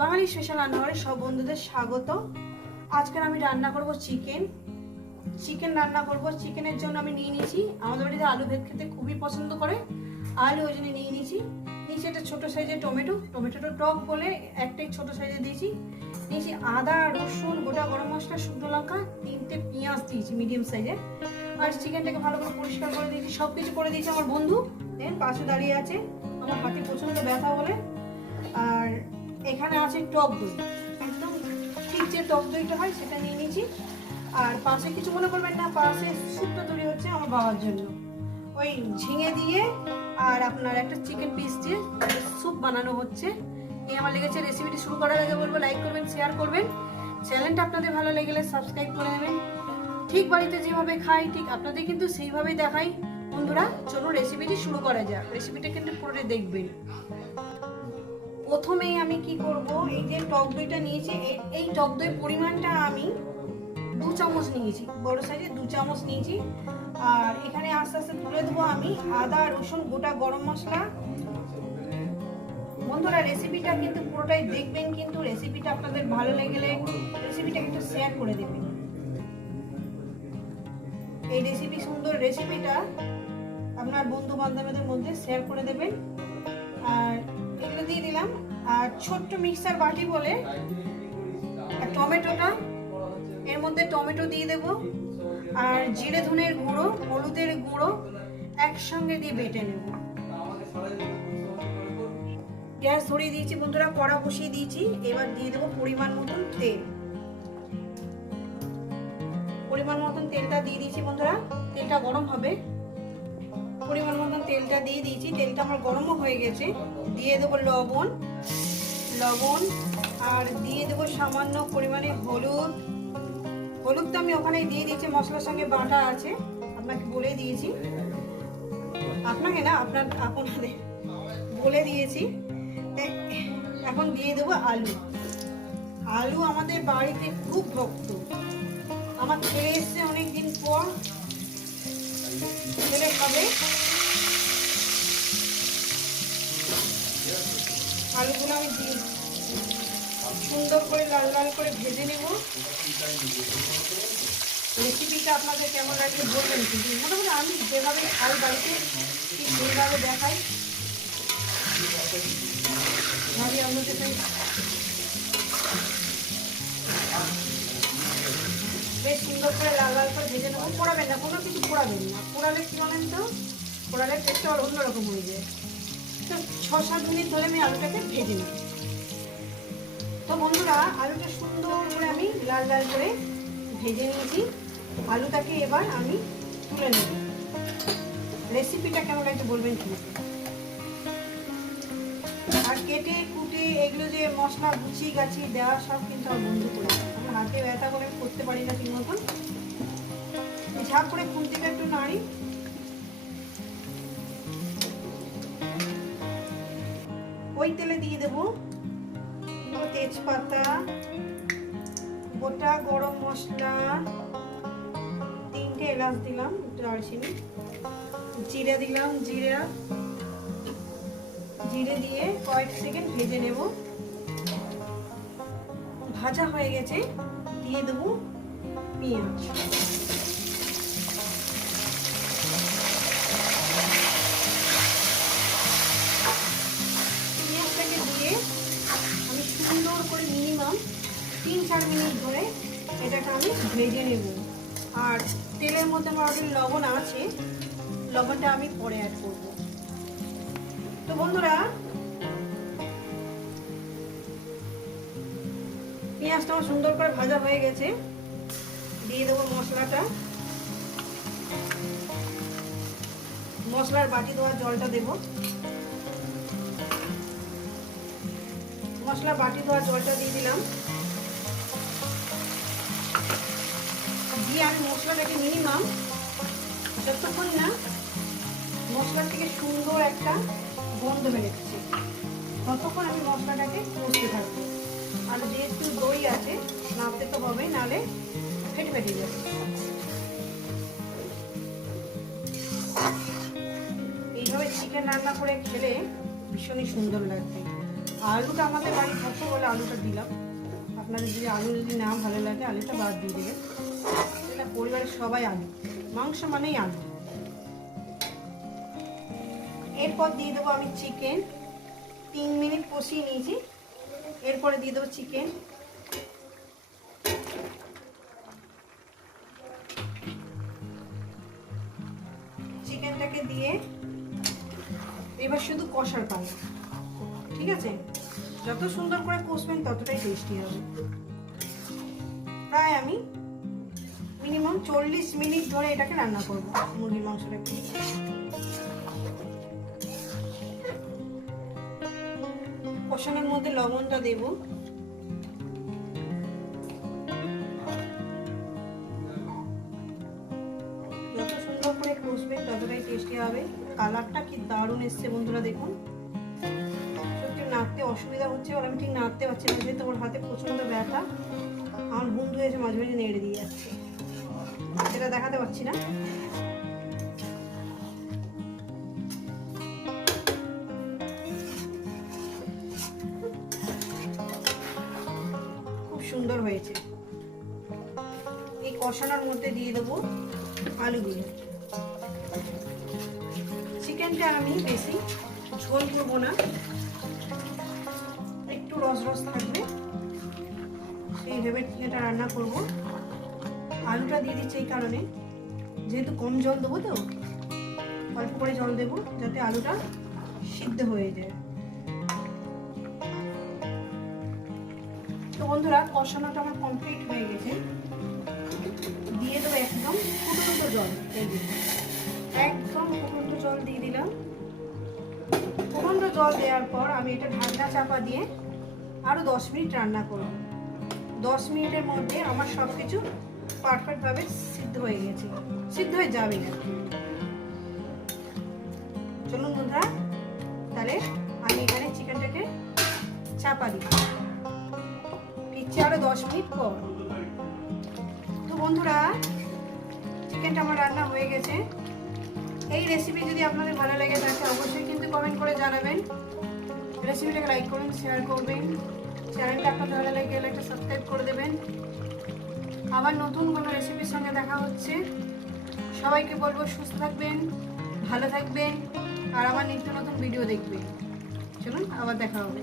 বাঙালি special রান্নাঘরে সব বন্ধুদের স্বাগত। আজকের আমি রান্না করব চিকেন চিকেন রান্না করব। চিকেনের জন্য আমি নিয়ে নিয়েছি। আমাদের বাড়িতে আলু ভেদ খেতে খুবই পছন্দ করে। আলু ওই জন্য নিয়ে নিয়েছি। নিচে একটা ছোটো সাইজের টমেটো। টমেটোটা টক বলে একটাই ছোটো সাইজে দিয়েছি। নিয়েছি আদা, রসুন, গোটা গরম মশলা, শুকনো লঙ্কা, তিনটে পেঁয়াজ দিয়েছি মিডিয়াম সাইজে আর চিকেনটাকে ভালো করে পরিষ্কার করে দিয়েছি। সব কিছু করে দিয়েছি আমার বন্ধু। দেন পাশে দাঁড়িয়ে আছে। আমার হাতে প্রচণ্ড ব্যথা বলে। আর এখানে আছে টক দই। একদম ঠিক যে টক দইটা হয়, সেটা নিয়ে নিয়েছি। আর পাশে কিছু মনে করবেন না, পাশে স্যুপটা তৈরি হচ্ছে আমার বাবার জন্য। ওই ঝিঙে দিয়ে আর আপনার একটা চিকেন পিস দিয়ে স্যুপ বানানো হচ্ছে। এই আমার লেগেছে রেসিপিটি শুরু করার আগে বলব লাইক করবেন শেয়ার করবেন। চ্যানেলটা আপনাদের ভালো লেগেলে সাবস্ক্রাইব করে নেবেন। ঠিক বাড়িতে যেভাবে খাই, ঠিক আপনাদের কিন্তু সেইভাবেই দেখাই। বন্ধুরা, চলুন রেসিপিটি শুরু করা যাক। রেসিপিটা কিন্তু পুরোটাই দেখবেন। প্রথমেই আমি কি করব, এই যে টক দইটা নিয়েছি, এই- টক দই পরিমাণটা আমি দু চামচ নিয়েছি, বড় সাইজে দু চামচ নিয়েছি। আর এখানে আস্তে আস্তে তুলে দেবো আমি আদা, রসুন, গোটা গরম মশলা। বন্ধুরা রেসিপিটা কিন্তু পুরোটাই দেখবেন, কিন্তু রেসিপিটা আপনাদের ভালো লেগেলে রেসিপিটা একটু শেয়ার করে দেবেন। এই রেসিপি সুন্দর রেসিপিটা আপনার বন্ধু বান্ধবদের মধ্যে শেয়ার করে দেবেন। আর দিয়ে দিলাম। আর ছোট্ট মিক্সার বাটি বলে টমেটোটা, এর মধ্যে টমেটো দিয়ে দেব। আর জিরে ধনের গুঁড়ো, হলুদের গুঁড়ো একসঙ্গে দিয়ে বেটে নেব। গ্যাস ধরিয়ে দিয়েছি বন্ধুরা, কড়া বসিয়ে দিয়েছি। এবার দিয়ে দেবো পরিমাণ মতন তেল। পরিমাণ মতন তেলটা দিয়ে দিয়েছি বন্ধুরা। তেলটা গরম হবে। পরিমাণ মতন তেলটা দিয়ে দিয়েছি। তেলটা আমার গরমও হয়ে গেছে। দিয়ে দেবো লবণ। লবণ। আর দিয়ে দেবো সামান্য পরিমাণে হলুদ। হলুদ তো আমি ওখানেই দিয়ে দিয়েছি, মশলার সঙ্গে বাটা আছে। আপনাকে বলে দিয়েছি। আপনাকে না, আপনার আপনাদের বলে দিয়েছি। এখন দিয়ে দেবো আলু। আলু আমাদের বাড়িতে খুব ভক্ত। আমার ছেলে এসছে অনেকদিন পর। ছেলে খাবে আলুগুলো আমি দিয়ে সুন্দর করে লাল লাল করে ভেজে নেব। রেসিপিটা আপনাদের কেমন লাগছে বলবেন কিন্তু মোটামুটি আমি যেভাবে খাই বাড়িতে ঠিক সেইভাবে দেখাই। ভাবি আপনাদের বেশ সুন্দর করে লাল লাল করে ভেজে নেব। পোড়াবেন না, কোনো কিছু পোড়াবেন না। পোড়ালে কি বলেন তো? পোড়ালে টেস্টটা অন্যরকম হয়ে যায়। তো ছ সাত মিনিট ধরে আমি আলুটাকে ভেজে নিই। তো বন্ধুরা, আলুটা সুন্দর করে আমি লাল লাল করে ভেজে নিয়েছি। আলুটাকে এবার আমি তুলে নেব। রেসিপিটা কেমন লাগছে বলবেন কিন্তু আর কেটে কুটে এগুলো যে মশলা গুছি গাছি দেওয়া সব কিন্তু আমার বন্ধু করে আমার হাতে ব্যথা করে করতে পারি না ঠিক মতন। ঝাঁক করে খুন্তিটা একটু নাড়ি। ওই তেলে দিয়ে দেবো তেজপাতা, গোটা গরম মশলা, তিনটে এলাচ দিলাম দারচিনি, জিরে দিলাম, জিরা। জিরে দিয়ে কয়েক সেকেন্ড ভেজে নেব। ভাজা হয়ে গেছে, দিয়ে দেবো পেঁয়াজ। মধ্যে আমার অলরেডি লবণ আছে। লবণটা আমি পরে অ্যাড করব। তো বন্ধুরা, পেঁয়াজটা আমার সুন্দর করে ভাজা হয়ে গেছে। দিয়ে দেবো মশলাটা। মশলার বাটি দেওয়ার জলটা দেবো। মশলা বাটি দেওয়ার জলটা দিয়ে দিলাম। দিয়ে আমি মশলাটাকে মিনিমাম যতক্ষণ না মশলা থেকে সুন্দর একটা গন্ধ বেরোচ্ছে। ততক্ষণ আমি মশলাটাকে কষতে থাকব। আর যেহেতু দই আছে, নাড়তে তো হবে, নালে ফেটে ফেটে যাবে। এইভাবে চিকেন রান্না করে খেলে ভীষণই সুন্দর লাগবে। আলুটা আমাদের বাড়ি থাকতো বলে আলুটা দিলাম। আপনাদের যদি আলু যদি না ভালো লাগে, আলুটা বাদ দিয়ে দেবেন। এটা পরিবারের সবাই আলু। মাংস মানেই আলু। এরপর দিয়ে দেবো আমি চিকেন। তিন মিনিট কষিয়ে নিয়েছি। এরপরে দিয়ে দেবো চিকেন। চিকেনটাকে দিয়ে এবার শুধু কষার পানি ঠিক আছে? যত সুন্দর করে কষবেন ততটাই টেস্টি হবে। প্রায় আমি মিনিমাম চল্লিশ মিনিট ধরে এটাকে রান্না করব মুরগির মাংসটাকে। কষানোর মধ্যে লবণটা দেব। যত সুন্দর করে কষবেন ততটাই টেস্টি হবে। কালারটা কি দারুণ এসছে বন্ধুরা, দেখুন। সত্যি নাড়তে অসুবিধা হচ্ছে, আর আমি ঠিক নাড়তে পারছি না, যেহেতু আমার হাতে প্রচণ্ড ব্যথা। আমার বন্ধু এসে মাঝে মাঝে নেড়ে দিয়ে যাচ্ছে। সেটা দেখাতে পারছি না। কষানোর মধ্যে দিয়ে দেবো আলুগুলো। চিকেনটা আমি বেশি ঝোল করব না। একটু রস রস থাকবে সেই ভেবে চিকেনটা রান্না করব। আলুটা দিয়ে দিচ্ছি এই কারণে। যেহেতু কম জল দেবো তো, অল্প করে জল দেবো যাতে আলুটা সিদ্ধ হয়ে যায়। তো বন্ধুরা, কষানোটা আমার কমপ্লিট হয়ে গেছে। দিয়ে দেবো একদম ফুটন্ত জল একদম ফুটন্ত জল দিয়ে দিলাম। ফুটন্ত জল দেওয়ার পর আমি এটা ঢাকনা চাপা দিয়ে আরও দশ মিনিট রান্না করব। দশ মিনিটের মধ্যে আমার সব কিছু পারফেক্টভাবে সিদ্ধ হয়ে গেছে। সিদ্ধ হয়ে যাবে না। চলুন বন্ধুরা, তাহলে আমি এখানে চিকেনটাকে চাপা দিই। ফিরছি আরও দশ মিনিট পর। বন্ধুরা চিকেনটা আমার রান্না হয়ে গেছে। এই রেসিপি যদি আপনাদের ভালো লাগে থাকে অবশ্যই কিন্তু কমেন্ট করে জানাবেন। রেসিপিটাকে লাইক করুন শেয়ার করবেন। চ্যানেলটা আপনার ভালো লাগে গেলে একটা সাবস্ক্রাইব করে দেবেন। আবার নতুন কোনো রেসিপির সঙ্গে দেখা হচ্ছে। সবাইকে বলব, সুস্থ থাকবেন, ভালো থাকবেন, আর আমার নিত্য নতুন ভিডিও দেখবেন। চলুন, আবার দেখা হবে।